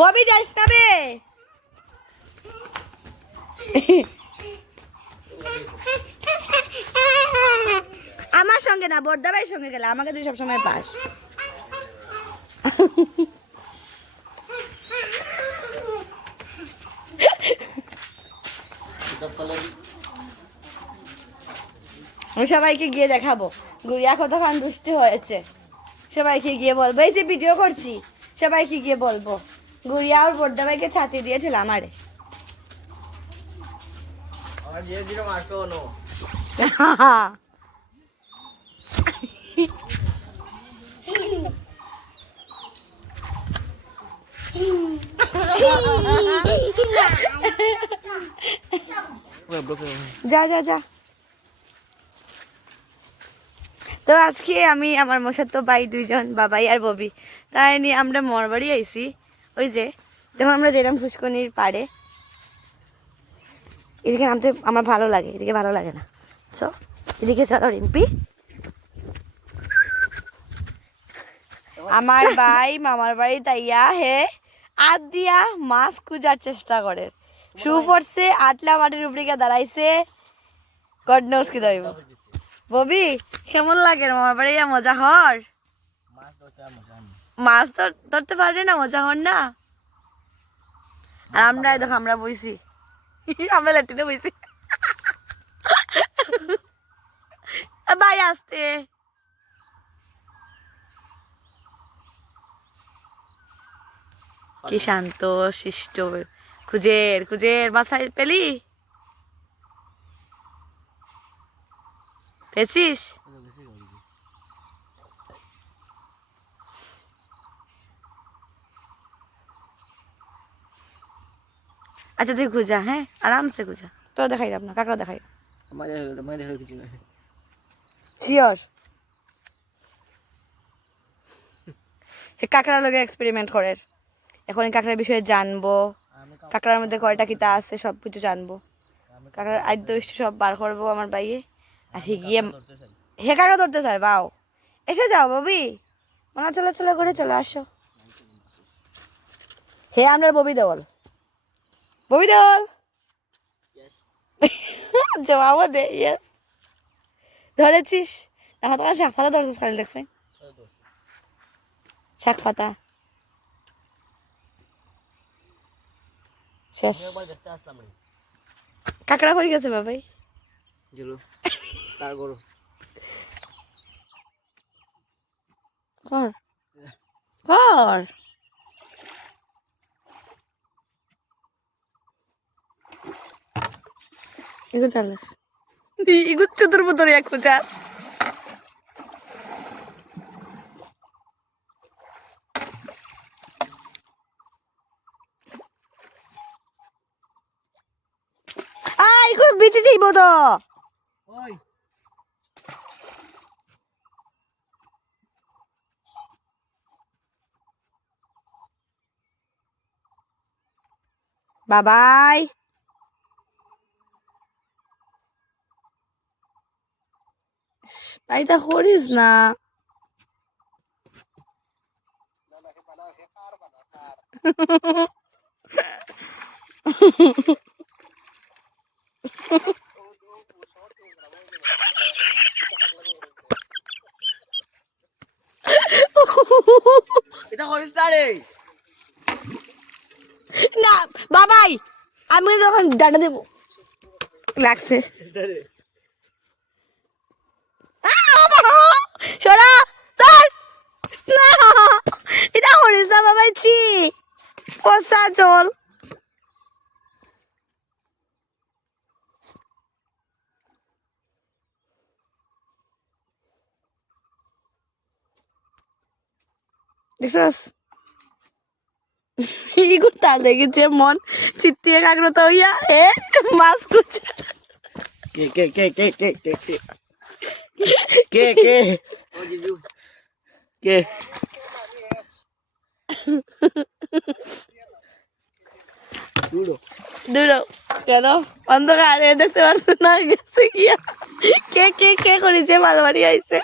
ববি যাস তবে আমার সঙ্গে না, বড়দাবাইয়ের সঙ্গে গেলে। আমাকে তুই সবসময় পাস। আমি সবাইকে গিয়ে দেখাবো গুড়িয়া কতক্ষণ দুষ্টি হয়েছে। সবাইকে গিয়ে বলবো, এই যে ভিডিও করছি, সবাইকে গিয়ে বলবো গুড়িয়া আর বড়দাবাইকে ছাতি দিয়েছিল আমারে। যা যা যা। তো আজকে আমি আমার মশাতো ভাই দুইজন, বাবাই আর ববি, তাই নিয়ে আমরা মরবাড়ি আইছি। ওই যে তখন আমরা যেরকম ফুসকনির পাড়ে, এদিকে নামতে আমার ভালো লাগে, এদিকে ভালো লাগে না। সো এদিকে চলো রিম্পি। আমার ভাই মামার বাড়ি তাইয়া হে আট দিয়া মাছ খুঁজার চেষ্টা করে। শু পড়ছে, আটলা মাটির উপরে গিয়ে দাঁড়াইছে। গড নোস কি দইব। ববি কেমন লাগে মামার বাড়ি মজা হর? মাছ ধরতে পারে না, মজা হর না। আর আমরা দেখো আমরা বইছি, আমরা ল্যাট্রিনে বইছি। ভাই আসতে কি শান্ত শিষ্ট। খুঁজের খুঁজের মাছ পেলি? পেয়েছিস? আচ্ছা তুই খুঁজা, হ্যাঁ আরামসে খুঁজা। তো দেখাই না, কাকড়া দেখাই শিওর। কাকড়া লোকে এক্সপেরিমেন্ট করে। এখন এই কাকড়ার বিষয়ে জানবো, কাকড়ার মধ্যে কয়টা কিতা আছে সব কিছু জানবো। কাকড়ার আদ্য সব বার করবো আমার বাইয়ে। আর হে গিয়ে হে কাকড়া ধরতে চাই। বাও এসে যাও ববি, মনে চলে চলে করে চলে আসো। হে আমরা ববি দেওয়াল, ববি দেওয়াল জবাবও দে ইয়েস। ধরেছিস না? তোমার শাক পাতা ধরছিস খালি দেখছে, শাক পাতা শেষ। কাকড়া হয়ে গেছে বাবাই। কর কর এগুলো চালাস, এগুলো চতুর মতন এক খুঁজার। এগুলো বেঁচে যাইব তো। বাবাই পাইতা করিস না। এটা করিস না রে। না বাবাই, আমি যখন ডান্ডা দেব লাগছে। সরা এটা করিস না বাবাই, ছি কষা জল। দেখছস ইগুর তার লেগেছে মন চিত্তিয়ে কাকড়া তো হইয়া হে মাছ কুচা। কে কে কে কে কে কে কে কে কে কে দূরো দূর কেন অন্ধকারে দেখতে পারছে না, গেছে গিয়া কে কে কে করেছে মালবাড়ি আইছে।